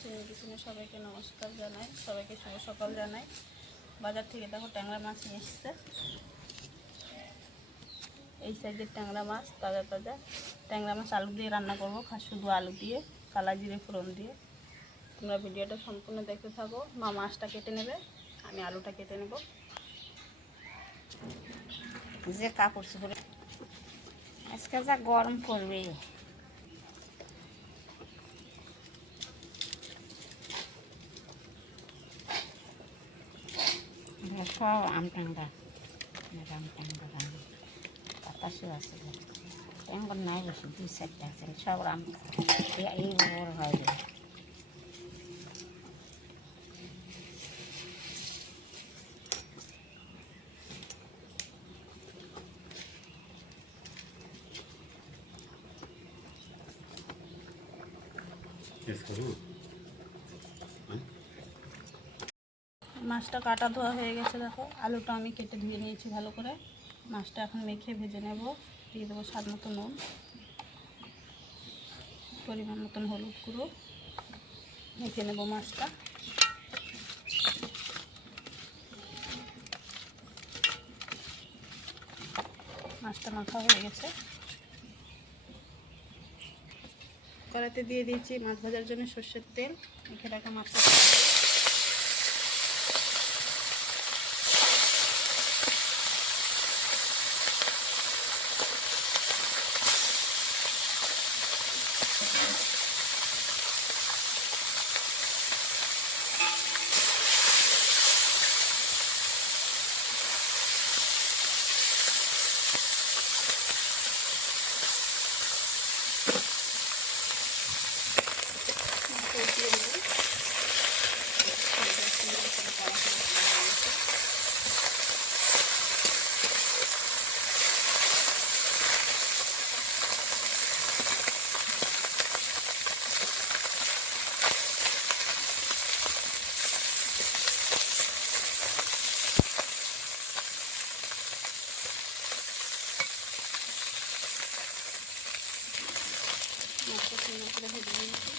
সিনির কিচেনে সবাইকে নমস্কার জানাই, সবাইকে শুভ সকাল জানাই। বাজার থেকে দেখো ট্যাংরা মাছ নিয়ে এসছে। এই সাইজের ট্যাংরা মাছ, তাজা তাজা ট্যাংরা মাছ আলু দিয়ে রান্না করবো, শুধু আলু দিয়ে, কালা জিরে ফোড়ন দিয়ে। তোমরা ভিডিওটা সম্পূর্ণ দেখতে থাকো। মা মাছটা কেটে নেবে, আমি আলুটা কেটে নেব। যে কাপড় চোপড়ে আজকে যা গরম পড়বে, সব আম ট্যাংরা বাতাসও আছে, ট্যাঙ্গর নাই বেশি, 2-4টা আছে, সব আম এই বড় হয়ে যাবে। মাছটা কাটা ধোয়া হয়ে গেছে, দেখো আলুটা আমি কেটে ধুয়ে নিয়েছি ভালো করে। মাছটা এখন মেখে ভেজে নেব। দিয়ে দেবো স্বাদ মতো নুন, পরিমাণ মতন হলুদ গুঁড়ো, মেখে নেব মাছটা। মাছটা মাখা হয়ে গেছে। কড়াইতে দিয়ে দিয়েছি মাছ ভাজার জন্য সর্ষের তেল। মেখে রাখা মাছটা দিয়ে দেবো। মাছটা সুন্দর করে ভেজে নিয়েছি।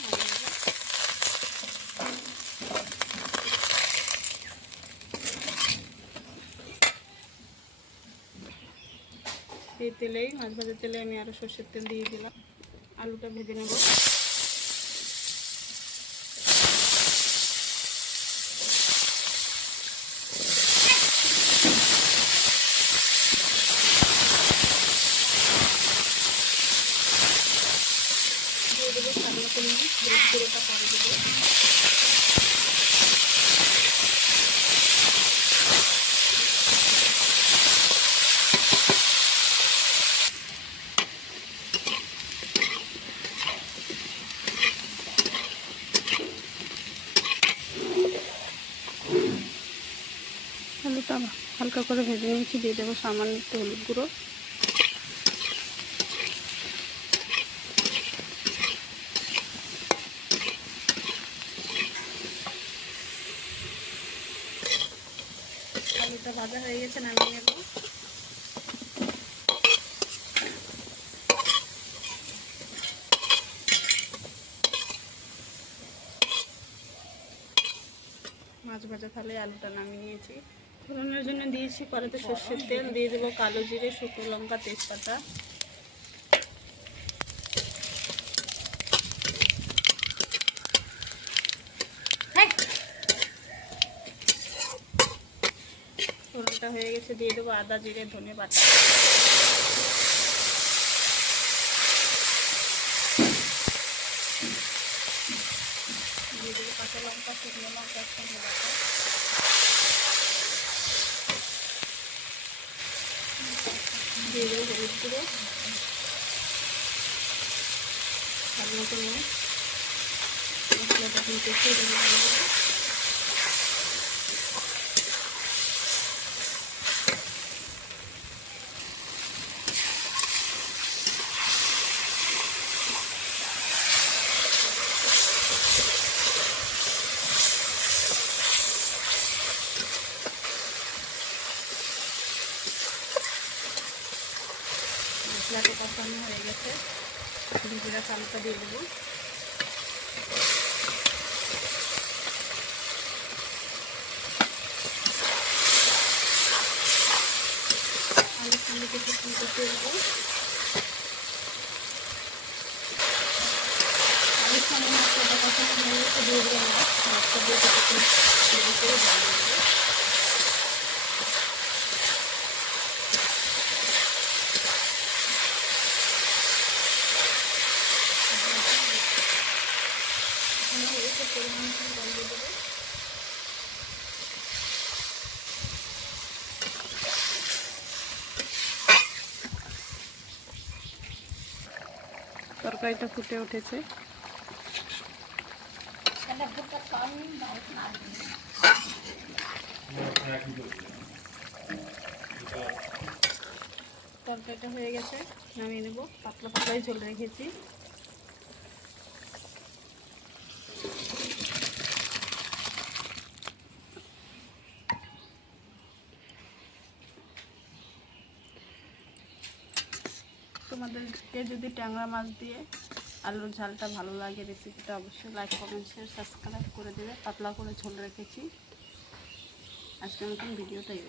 এই তেলেই, মাছ ভাজার তেলে আমি আরও সর্ষের তেল দিয়ে দিলাম। আলুটা ভেজে নেব। দিয়ে দেবো স্বাদ মতো নুন, হলুদ গুঁড়োটা পরে দেবো। আলুটা হালকা করে ভেজে নিয়েছি। দিয়ে দেবো সামান্য একটু হলুদ গুঁড়ো, আলুটা ভাজা হয়ে গেছে, নামিয়ে নেব। মাছ ভাজা থালে আলুটা নামিয়ে নিয়েছি। ফোড়নের জন্য দিয়েছি কড়াইতে সর্ষের তেল। দিয়ে দেবো কালো জিরে, শুকনো লঙ্কা, তেজপাতা। ফোড়নটা হয়ে গেছে, দিয়ে দেবো আদা, জিরে, ধনে বাটা। দিয়ে দেবো কাঁচা লঙ্কা, শুকনো লঙ্কা একসঙ্গে বাটা। দিয়ে দেবো হলুদ গুঁড়ো, স্বাদ মতো নুন। মশলাটা এখন কষিয়ে দেবো। মশলাটা কষানো হয়ে গেছে, ভিজে রাখা আলুটা দিয়ে দেবো। এখানে মশলাটা কষানো হয়ে গেছে, দিয়ে দিলাম মাছ। মাছটা দিয়ে কিছুক্ষণ নেড়ে চেড়ে জল দিয়ে দেবো। এখানে একটু পরিমাণ মতো জল দিয়ে দেবো। তরকারিটা ফুটে উঠেছে। এটা ভুট্টা চাউমিন দাও না দিলে। তরকারিটা হয়ে গেছে, নামিয়ে নেব। পাতলা পাতলাই ঝোল রেখেছি। তোমাদেরকে যদি ট্যাংরা মাছ দিয়ে আলুর ঝালটা ভালো লাগে, রেসিপিটা অবশ্যই লাইক কমেন্ট শেয়ার সাবস্ক্রাইব করে দেবে। পাতলা করে ঝোল রেখেছি। আজকের মতন ভিডিওটা এই